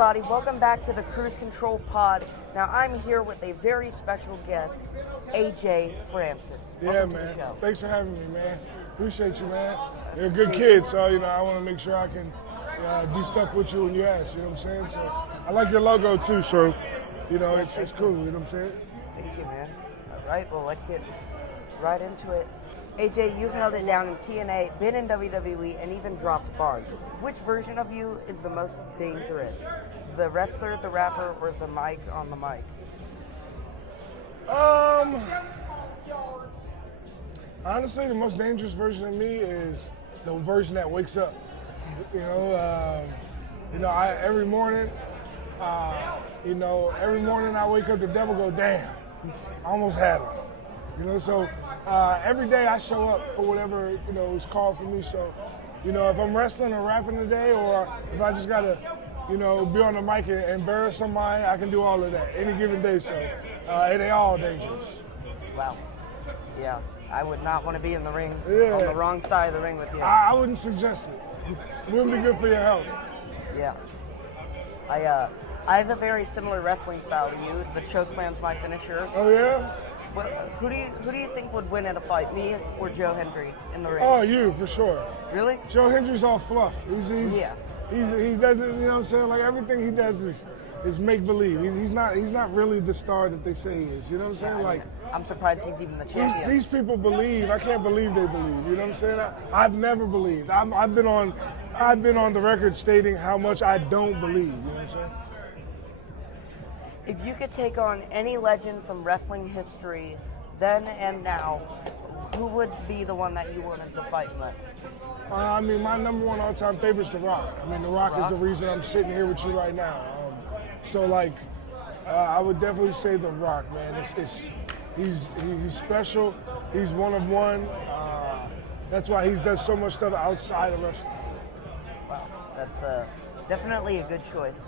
everybody, welcome back to the Cruise Control Pod. Now I'm here with a very special guest, AJ Francis. Welcome Yeah, to man. the show. Thanks for having me, man. Appreciate you, man. You're a good kid, so I want to make sure I can do stuff with you when you ask. You know what I'm saying? So I like your logo too, so it's cool. You know what I'm saying? Thank you, man. All right, well let's get right into it. AJ, you've held it down in TNA, been in WWE, and even dropped bars. Which version of you is the most dangerous? The wrestler, the rapper, or the mic on the mic? Honestly, the most dangerous version of me is the version that wakes up. Every morning I wake up, the devil go, damn, I almost had him. So every day I show up for whatever, is called for me. So, if I'm wrestling or rapping today, or if I just gotta, be on the mic and embarrass somebody, I can do all of that any given day. So it ain't all dangerous. Wow. Yeah, I would not want to be in the ring on the wrong side of the ring with you. I wouldn't suggest it. It wouldn't be good for your health. Yeah. I have a very similar wrestling style to you. The chokeslam's my finisher. Oh yeah? But who do you think would win in a fight, me or Joe Hendry in the ring? Oh, you for sure. Really? Joe Hendry's all fluff. He doesn't, like everything he does is make believe. He's not really the star that they say he is. You know what I'm saying? I'm surprised he's even the champion. These people believe. I can't believe they believe. You know what I'm saying? I've never believed. I've been on the record stating how much I don't believe. You know what I'm saying? If you could take on any legend from wrestling history, then and now, who would be the one that you wanted to fight with? My number one all-time favorite is The Rock. The Rock is the reason I'm sitting here with you right now. I would definitely say The Rock, man. He's special. He's one of one. That's why he does so much stuff outside of wrestling. Wow, that's definitely a good choice.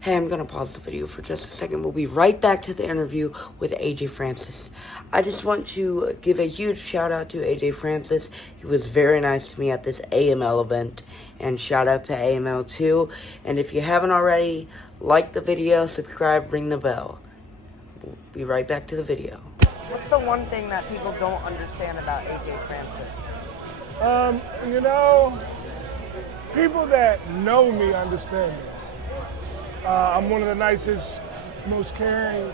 Hey, I'm going to pause the video for just a second. We'll be right back to the interview with AJ Francis. I just want to give a huge shout out to AJ Francis. He was very nice to me at this AML event. And shout out to AML too. And if you haven't already, like the video, subscribe, ring the bell. We'll be right back to the video. What's the one thing that people don't understand about AJ Francis? People that know me understand this. I'm one of the nicest, most caring,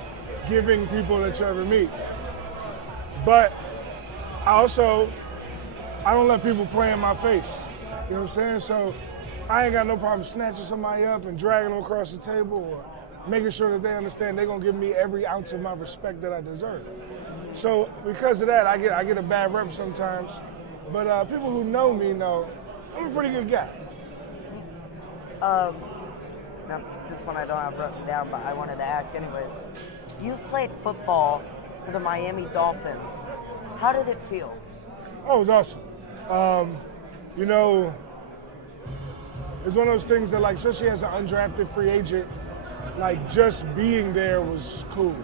giving people that you ever meet. But I don't let people play in my face. You know what I'm saying? So I ain't got no problem snatching somebody up and dragging them across the table or making sure that they understand they're gonna give me every ounce of my respect that I deserve. So because of that, I get a bad rep sometimes. But people who know me know I'm a pretty good guy. Now, this one I don't have written down, but I wanted to ask anyways. You've played football for the Miami Dolphins. How did it feel? Oh, it was awesome. It's one of those things that, especially as an undrafted free agent, just being there was cool.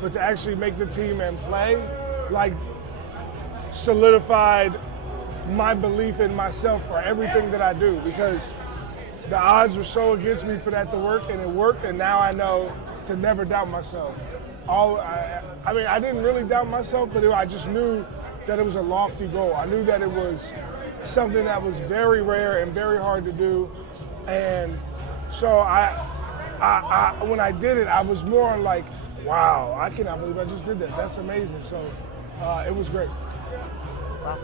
But to actually make the team and play, solidified my belief in myself for everything that I do, because the odds were so against me for that to work, and it worked, and now I know to never doubt myself. I didn't really doubt myself, but I just knew that it was a lofty goal. I knew that it was something that was very rare and very hard to do, and so when I did it, I was more like, wow, I cannot believe I just did that. That's amazing. So it was great. Well,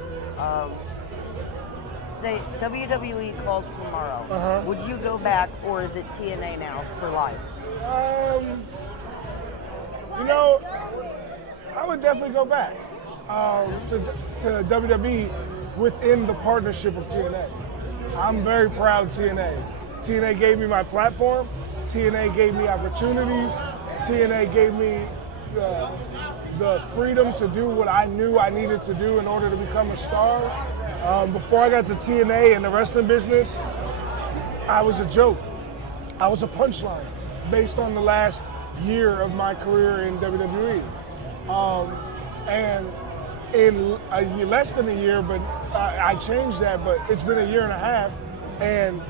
say WWE calls tomorrow. Would you go back, or is it TNA now for life? I would definitely go back to WWE within the partnership of TNA. I'm very proud of TNA. TNA gave me my platform. TNA gave me opportunities. TNA gave me the freedom to do what I knew I needed to do in order to become a star. Before I got to TNA and the wrestling business, I was a joke. I was a punchline based on the last year of my career in WWE. And in less than a year, but I changed that, but it's been a year and a half, and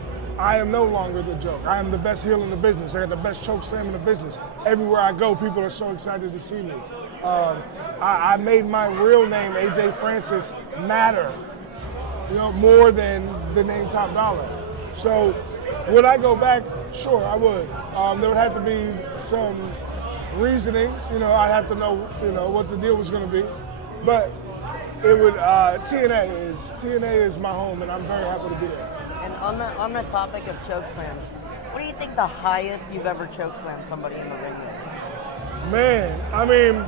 I am no longer the joke. I am the best heel in the business. I got the best choke slam in the business. Everywhere I go, people are so excited to see me. I made my real name, AJ Francis, matter, more than the name Top Dollar. So would I go back? Sure, I would. There would have to be some reasonings. I'd have to know, what the deal was going to be. But it would. TNA is my home, and I'm very happy to be there. And on the topic of choke slams, what do you think the highest you've ever choke slammed somebody in the ring is? Man, I mean,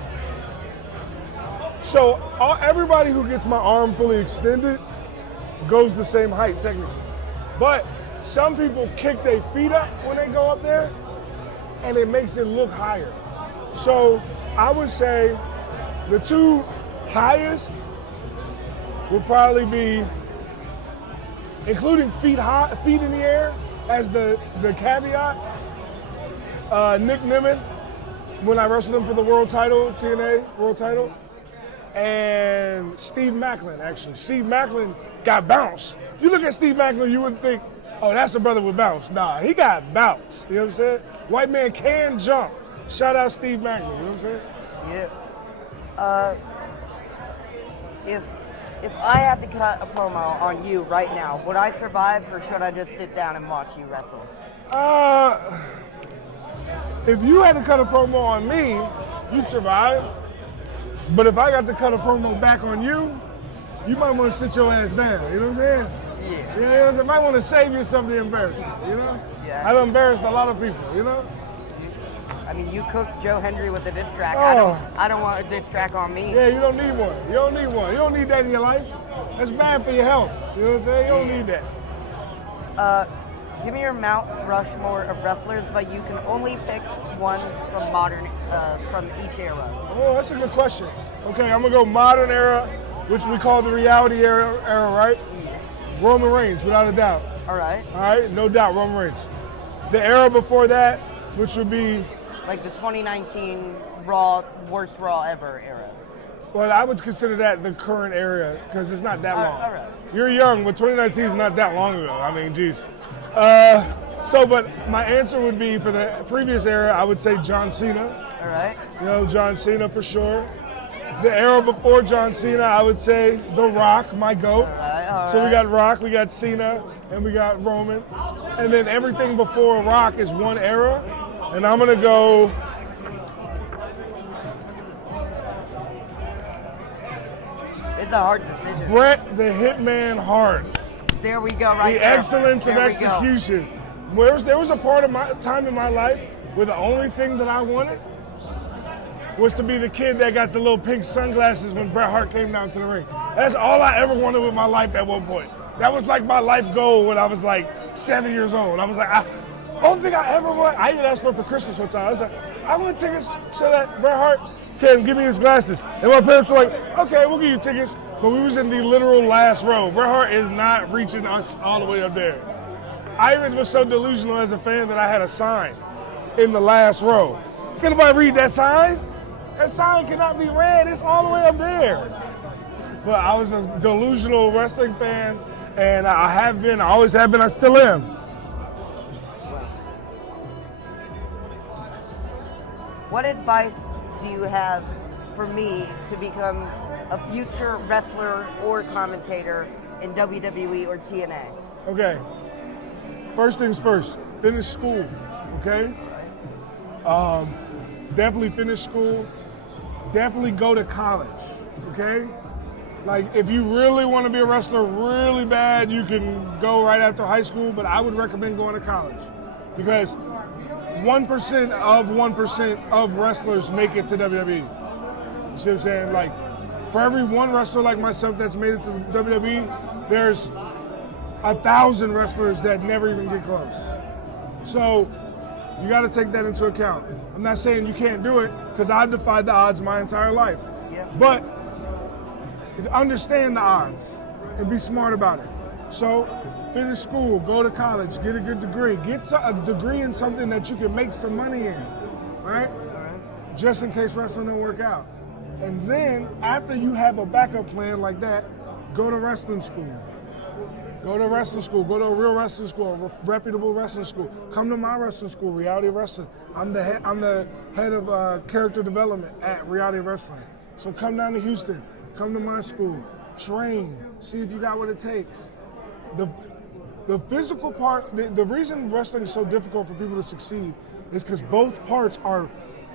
so everybody who gets my arm fully extended goes the same height technically, but some people kick their feet up when they go up there, and it makes it look higher. So I would say the two highest would probably be, including feet in the air as the caveat, Nick Nemeth, when I wrestled him for the world title, TNA world title, and Steve Macklin, actually. Steve Macklin got bounced. You look at Steve Macklin, you wouldn't think, oh, that's a brother with bounce. Nah, he got bounced. You know what I'm saying? White man can jump. Shout out Steve Macklin, you know what I'm saying? Yeah. If I had to cut a promo on you right now, would I survive, or should I just sit down and watch you wrestle? If you had to cut a promo on me, you'd survive. But if I got to cut a promo back on you, you might want to sit your ass down. You know what I'm saying? Yeah. You might want to save yourself the embarrassment. Yeah. I've embarrassed a lot of people. I mean, you cooked Joe Hendry with a diss track. Oh. I don't want a diss track on me. Yeah, you don't need one. You don't need one. You don't need that in your life. That's bad for your health. You know what I'm saying? You don't need that. Give me your Mount Rushmore of wrestlers, but you can only pick one from from each era. Oh, that's a good question. Okay, I'm gonna go modern era, which we call the reality era, right? Roman Reigns, without a doubt. All right, no doubt, Roman Reigns. The era before that, which would be like the 2019 Raw, worst Raw ever era. Well, I would consider that the current era because it's not that long. All right. You're young, but 2019 is not that long ago. I mean, geez. But my answer would be for the previous era, I would say John Cena. All right. John Cena for sure. The era before John Cena, I would say The Rock, my GOAT. All So right. we got Rock, we got Cena, and we got Roman. And then everything before Rock is one era. And I'm going to go... It's a hard decision. Bret the Hitman Hart. There we go, right The there. excellence of execution. There was a part of my time in my life where the only thing that I wanted was to be the kid that got the little pink sunglasses when Bret Hart came down to the ring. That's all I ever wanted with my life at one point. That was like my life goal when I was like 7 years old. I was like, only thing I ever want, I even asked for Christmas one time. I was like, I want tickets so that Bret Hart can give me his glasses. And my parents were like, okay, we'll give you tickets. But we was in the literal last row. Bret Hart is not reaching us all the way up there. I even was so delusional as a fan that I had a sign in the last row. Can anybody read that sign? That sign cannot be read. It's all the way up there. But I was a delusional wrestling fan, and I always have been, I still am. What advice do you have for me to become a future wrestler or commentator in WWE or TNA? Okay. First things first, finish school, okay? Definitely finish school. Definitely go to college, okay? Like, if you really want to be a wrestler really bad, you can go right after high school, but I would recommend going to college because 1% of 1% of wrestlers make it to WWE. You see what I'm saying? Like, for every one wrestler like myself that's made it to WWE, there's 1,000 wrestlers that never even get close. So you got to take that into account. I'm not saying you can't do it because I defied the odds my entire life. Yeah. But understand the odds and be smart about it. So finish school, go to college, get a good degree. Get a degree in something that you can make some money in, right? Just in case wrestling don't work out. And then after you have a backup plan like that, go to wrestling school. Go to wrestling school. Go to a real wrestling school, a reputable wrestling school. Come to my wrestling school, Reality Wrestling. I'm the head of character development at Reality Wrestling. So come down to Houston. Come to my school. Train. See if you got what it takes. The physical part, the reason wrestling is so difficult for people to succeed is because both parts are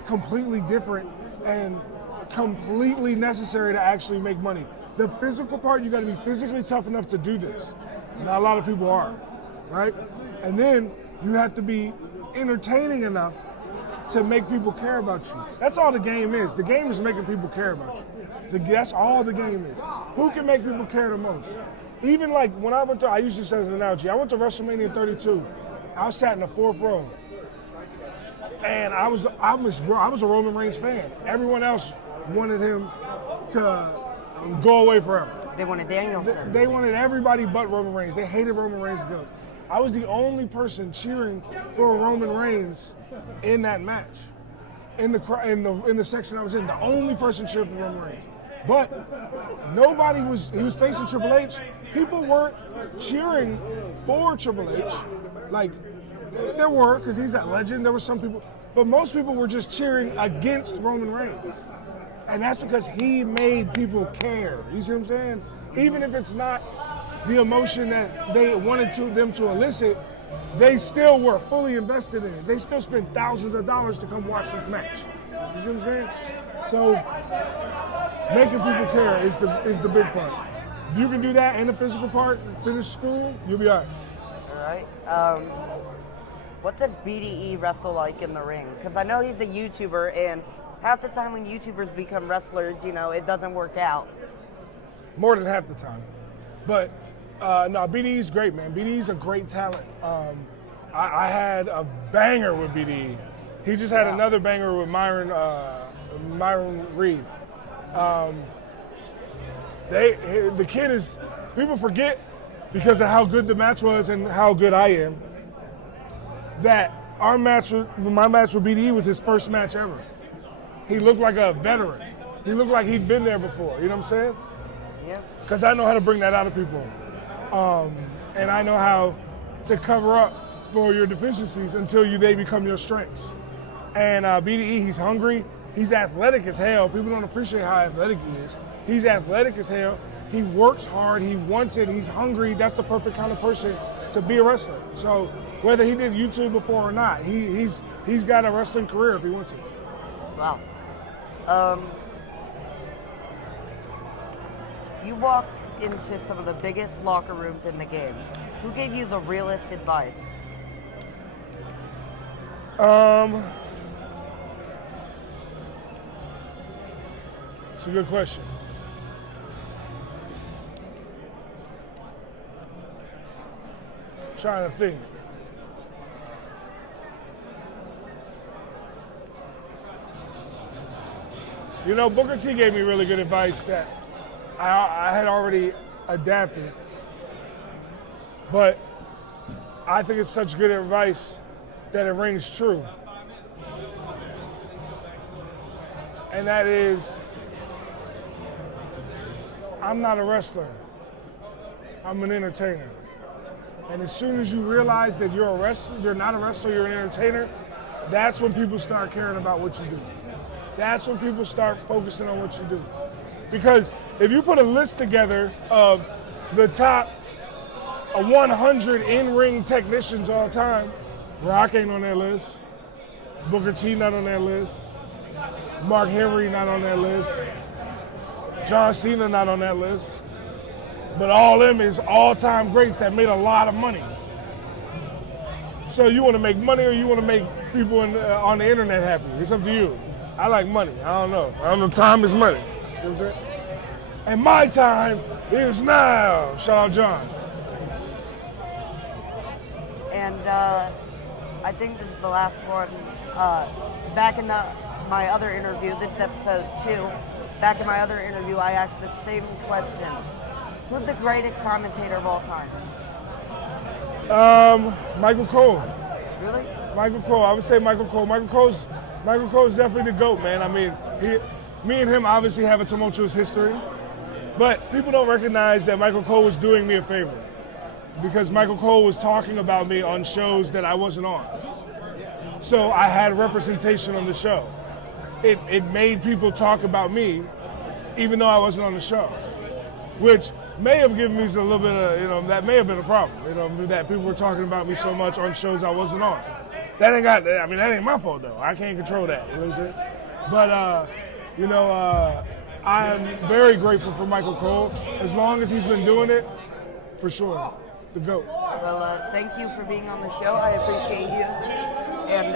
completely different and completely necessary to actually make money. The physical part, you got to be physically tough enough to do this. Not a lot of people are, right? And then you have to be entertaining enough to make people care about you. That's all the game is. The game is making people care about you. That's all the game is. Who can make people care the most? Even like when I use this as an analogy. I went to WrestleMania 32. I sat in the 4th row. And I was a Roman Reigns fan. Everyone else wanted him to go away forever. They wanted Danielson. They wanted everybody but Roman Reigns. They hated Roman Reigns' guns. I was the only person cheering for Roman Reigns in that match. In the section I was in, the only person cheering for Roman Reigns. But nobody was. He was facing Triple H. People weren't cheering for Triple H. Like there were, because he's that legend. There were some people, but most people were just cheering against Roman Reigns. And that's because he made people care. You see what I'm saying? Even if it's not the emotion that they wanted them to elicit, they still were fully invested in it. They still spent thousands of dollars to come watch this match. You see what I'm saying? So making people care is the big part. If you can do that and the physical part, finish school, you'll be all right. All right. What does BDE wrestle like in the ring? Because I know he's a YouTuber, and half the time when YouTubers become wrestlers, it doesn't work out. More than half the time. But no, BDE's great, man. BDE's a great talent. I had a banger with BDE. He just had another banger with Myron Reed. The kid is, people forget because of how good the match was and how good I am, that my match with BDE was his first match ever. He looked like a veteran. He looked like he'd been there before. You know what I'm saying? Yeah. Because I know how to bring that out of people. And I know how to cover up for your deficiencies until they become your strengths. And BDE, he's hungry. He's athletic as hell. People don't appreciate how athletic he is. He's athletic as hell. He works hard. He wants it. He's hungry. That's the perfect kind of person to be a wrestler. So whether he did YouTube before or not, he's got a wrestling career if he wants it. Wow. You walked into some of the biggest locker rooms in the game. Who gave you the realest advice? It's a good question. Trying to think. Booker T gave me really good advice that I had already adapted, but I think it's such good advice that it rings true. And that is, I'm not a wrestler. I'm an entertainer. And as soon as you realize that you're not a wrestler, you're an entertainer, that's when people start caring about what you do. That's when people start focusing on what you do. Because if you put a list together of the top 100 in-ring technicians all time, Rock ain't on that list. Booker T not on that list. Mark Henry not on that list. John Cena not on that list. But all them is all-time greats that made a lot of money. So you want to make money or you want to make people on the internet happy? It's up to you. I like money. I don't know. Time is money. You know what I'm saying? And my time is now, Sean John. And I think this is the last one. Back in my other interview, this is episode 2, back in my other interview, I asked the same question. Who's the greatest commentator of all time? Michael Cole. Really? Michael Cole. I would say Michael Cole. Michael Cole's definitely the GOAT, man. I mean, me and him obviously have a tumultuous history, But people don't recognize that Michael Cole was doing me a favor, because Michael Cole was talking about me on shows that I wasn't on. So I had representation on the show. It made people talk about me, even though I wasn't on the show, which may have given me a little bit of, that may have been a problem, that people were talking about me so much on shows I wasn't on. That ain't my fault though. I can't control that, you know what I'm saying? But, I am very grateful for Michael Cole. As long as he's been doing it, for sure, the GOAT. Well, thank you for being on the show. I appreciate you. And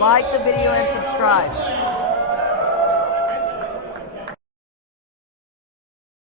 like the video and subscribe.